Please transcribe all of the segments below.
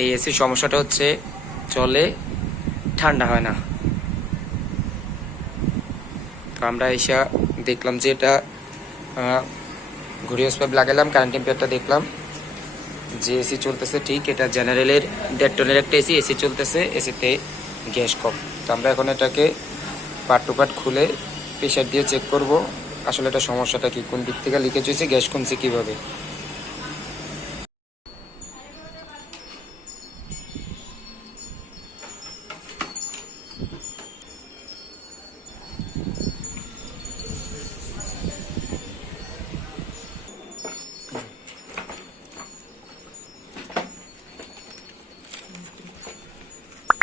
এই এসির সমস্যাটা হচ্ছে চলে, ঠান্ডা হয় না। তো আমরা এসে দেখলাম যে এটা ঘুরিয়ে পাইপ লাগালাম, কারেন্ট টেম্পারেচারটা দেখলাম যে এসি চলতেছে ঠিক। এটা জেনারেলের 1.5 টনের একটা এসি, এসি চলতেছে, এসিতে গ্যাস কম। তো আমরা এখন এটাকে পার্ট টু পার্ট খুলে প্রেশার দিয়ে চেক করব আসলে এটা সমস্যাটা কি, কোন দিক থেকে লিকেজ হয়েছে, গ্যাস কমছে কীভাবে।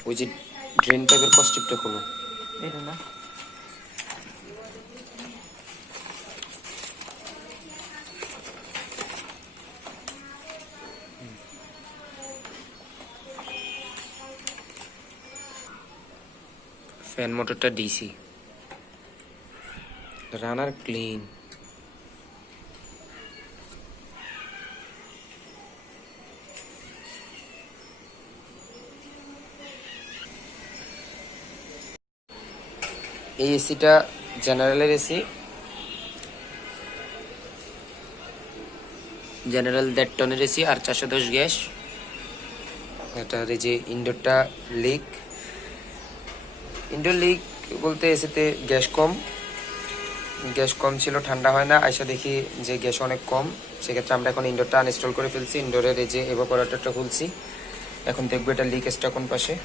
ওই যে ড্রেন পাইপের কস্টিপটা খোলো, এটা না ফ্যান মোটরটা ডিসি, রানার ক্লিন। এই এসিটা জেনারেলের এসি, জেনারেল 1.5 টনের এসি আর 410 গ্যাস। এটার এই যে ইনডোরটা লিক, ইনডোর লিক বলতে এসিতে গ্যাস কম, গ্যাস কম ছিল, ঠান্ডা হয় না। আইসা দেখি যে গ্যাস অনেক কম, সেক্ষেত্রে আমরা এখন ইনডোরটা আনইনস্টল করে ফেলছি। ইনডোরের এই যে এভাপোরেটরটা খুলছি, এখন দেখবো এটা লিকেজটা কোন পাশে।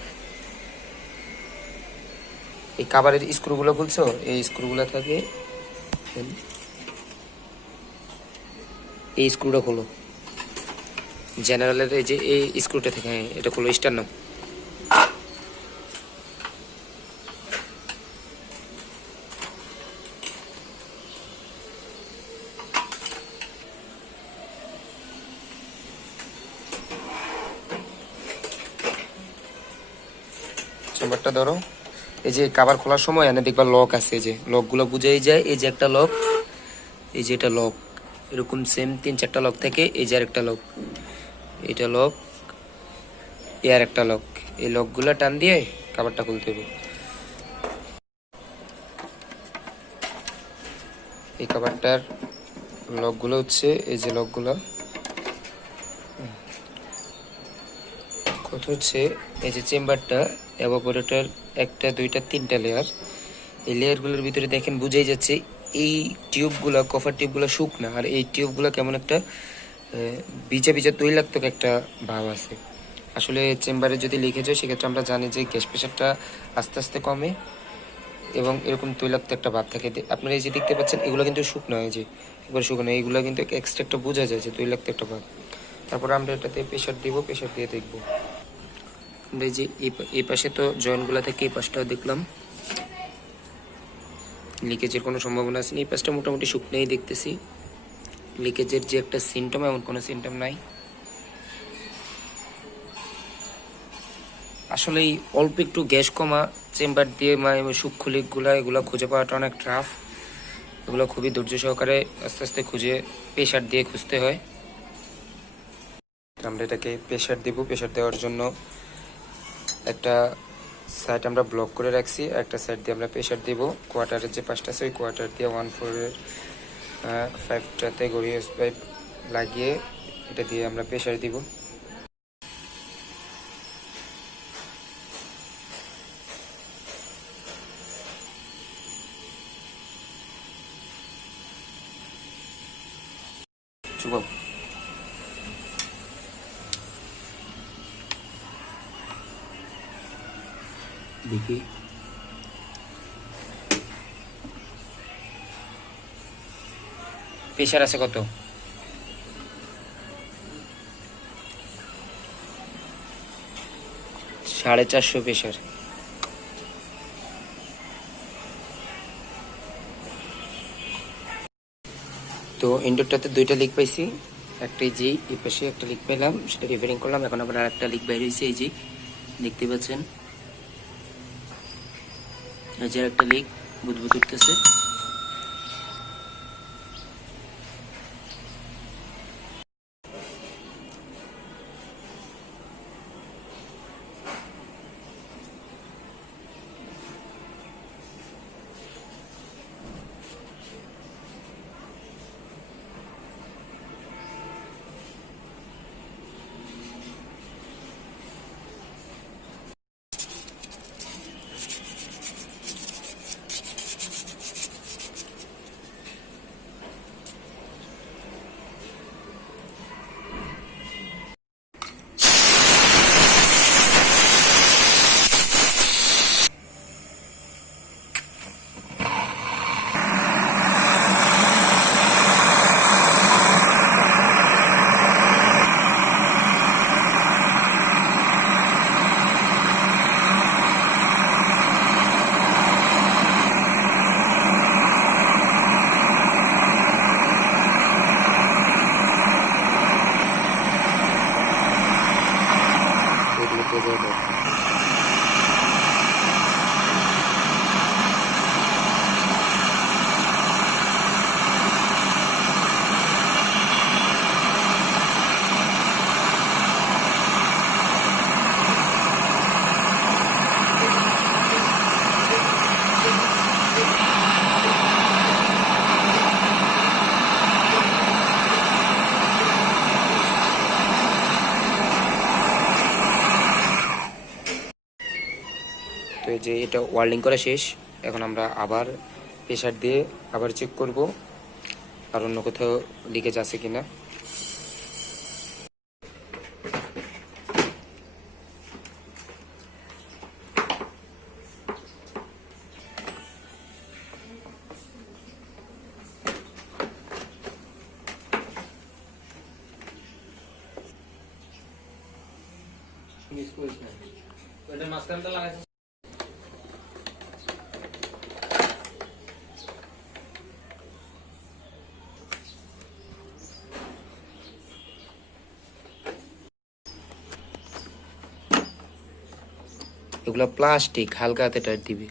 এই কাভারের স্ক্রুগুলো খুলছো, এই স্ক্রুগুলো থাকে, এই স্ক্রুটা খোলো, জেনারেলের এই যে এই স্ক্রুটা থেকে, হ্যাঁ এটা খোলো, স্টার নাও। চেম্বারটা ধরো, এই যে কাভার খোলার সময় এনে দেখবা লক আছে, এই যে লকগুলো বুঝেই যায়। এই যে একটা লক, এই যে এটা লক, এরকম সেম 3-4টা লক থাকে। এই যে আরেকটা লক, এটা লক, এর একটা লক, এই লকগুলো টান দিয়ে কাভারটা খুলতে হবে। এই কাভারটার লকগুলো হচ্ছে এই যে লকগুলো, কথা হচ্ছে এই যে চেম্বারটা এভাপোরেটর 1টা 2টা 3টা লেয়ার, এই লেয়ারগুলোর ভিতরে দেখেন বুঝেই যাচ্ছে এই টিউবগুলো, কভার টিউবগুলো শুকনা, আর এই টিউবগুলো কেমন একটা ভিজা ভিজা তৈলাক্তক একটা ভাব আছে। আসলে চেম্বারে যদি লিকেজ হয় সেক্ষেত্রে আমরা জানি যে গ্যাস প্রেশারটা আস্তে আস্তে কমে এবং এরকম তৈলাক্ত একটা ভাব থাকে। আপনারা এই যে দেখতে পাচ্ছেন এগুলো কিন্তু শুকনো, এই যে একবার শুকনো, এইগুলো কিন্তু এক্সট্রা একটা বোঝা যায় যে তৈলাক্ত একটা ভাব। তারপর আমরা এটাতে প্রেশার দিব, প্রেশার দিয়ে দেখবো। আমরা এই যে এই পাশে তো জয়েন্টগুলো থেকে এই পাশটাও দেখলাম, লিকেজের কোনো সম্ভাবনা আছে না। এই পাশটা মোটামুটি শুকনোই দেখতেছি, লিকেজের যে একটা সিমটম এমন কোনো সিমটম নাই। আসলে এই অল্প একটু গ্যাস কমা চেম্বার দিয়ে সূক্ষ্ম লিকগুলো এগুলো খুঁজে পাওয়াটা অনেক টাফ, এগুলো খুবই ধৈর্য সহকারে আস্তে আস্তে খুঁজে প্রেশার দিয়ে খুঁজতে হয়। আমরা এটাকে প্রেশার দিব, প্রেশার দেওয়ার জন্য একটা সাইড আমরা ব্লক করে রাখছি, একটা সাইড দিয়ে আমরা প্রেশার দিব। কোয়ার্টারের যে পাশটা আছে ওই কোয়ার্টার দিয়ে 1/4-5টাতে গড়িয়ে পাইপ লাগিয়ে এটা দিয়ে আমরা প্রেশার দিব। চুপ, দেখি প্রেশার আছে কত, 450 প্রেশার। তো ইনডোরটাতে 2টা লিক পাইছি, একটা যে এই পাশে একটা লিক পেলাম, সেটা রিপেয়ারিং করলাম। এখন আবার আরেকটা লিক বাইরে হয়েছে, এই যে দেখতে পাচ্ছেন, এই যে একটা লিক বুদবুদ উঠতেছে। তো এই যে এটা ওয়েল্ডিং করা শেষ। এখন আমরা আবার প্রেসার দিয়ে আবার চেক করব আর অন্য কোথাও লিকেজ আছে কিনা। এগুলা প্লাস্টিক, হালকা হাতে টাইট দিবি।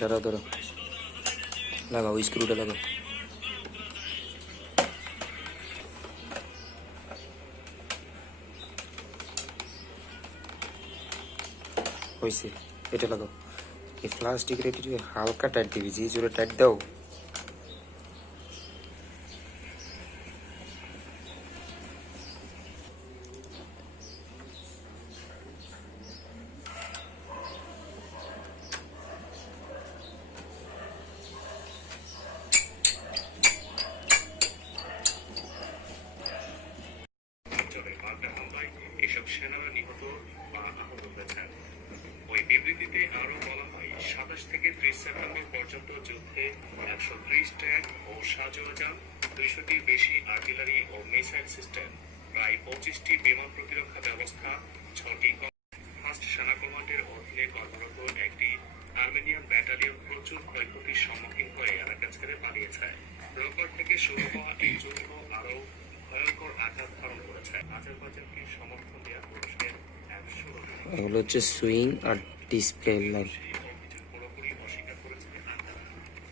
ধরো ধরো, লাগাও, স্ক্রুটা লাগাও। হয়েছে, এটা লাগাও। এই প্লাস্টিকের একটু হালকা টাইট দিবি, যে জোরে টাইট দাও এসব সেনারা নিহত বা আহত হয়েছেন। ওই বিবৃতিতে আরো বলা হয়, 27 থেকে 30 সেপ্টেম্বর পর্যন্ত যুদ্ধে 130 ট্যাঙ্ক ও সাজোয়াজান, 200টির বেশি আর্টিলারি ও মিসাইল সিস্টেম, প্রায় 25টি বিমান প্রতিরক্ষা ব্যবস্থা, 6টি ফার্স্ট সেনা কমান্ডের অধীনে কর্মরত একটি আর্মেনিয়ান ব্যাটালিয়ন প্রচুর ক্ষয়ক্ষতির সম্মুখীন হয়ে এলাকা ছেড়ে পালিয়েছে। রোববার থেকে শুরু হওয়া এই যুদ্ধ আরও ভয়ঙ্কর আঘাত ধারণ করেছে। আজারবাইজানকে সমর্থন দেওয়া তুরস্কের এগুলো হচ্ছে সুইং আর ডিসপ্লে লাইন। অভিযোগ পুরোপুরি অস্বীকার করেছে আঙ্কারা।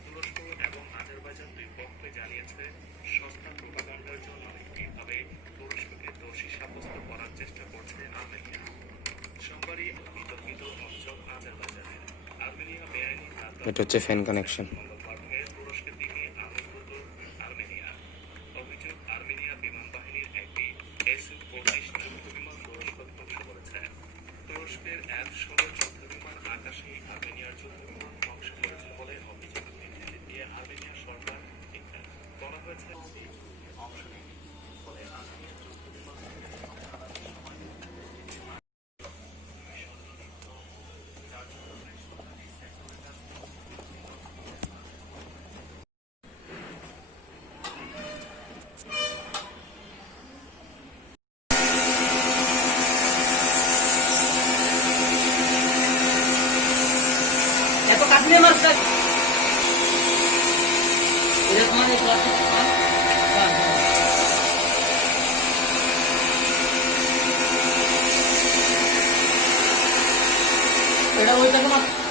তুরস্ক এবং আজারবাইজান দুই পক্ষে জানিয়েছে সস্তা প্রোপাগান্ডার জন্য একইভাবে তুরস্ককে দোষী সাব্যস্ত করার চেষ্টা করছে আর্মেনিয়া। সোমবারই বিতর্কিত অঞ্চল আজারবাইজানের আর্মেনিয়া বেআইনি এটা হচ্ছে ফ্যান কানেকশন। তুরস্কের দিকে আনুগত আর্মেনিয়া। অভিযোগ, আর্মেনিয়া বিমান বাহিনীর একটি এস-25 যুদ্ধ বিমান তুরস্ক ধ্বংস করেছে। তুরস্কের F-16 যুদ্ধ বিমান আকাশেই আর্মেনিয়ার যুদ্ধ বিমান ধ্বংস করেছে বলে অভিযোগ দিয়ে আর্মেনিয়া সরকার বলা হয়েছে। অংশ নেই ফলে আর্মেনিয়ার যুদ্ধ বিমান এত কাটলে মারছ এরকম মানে এটা ওইটাকে মাত্র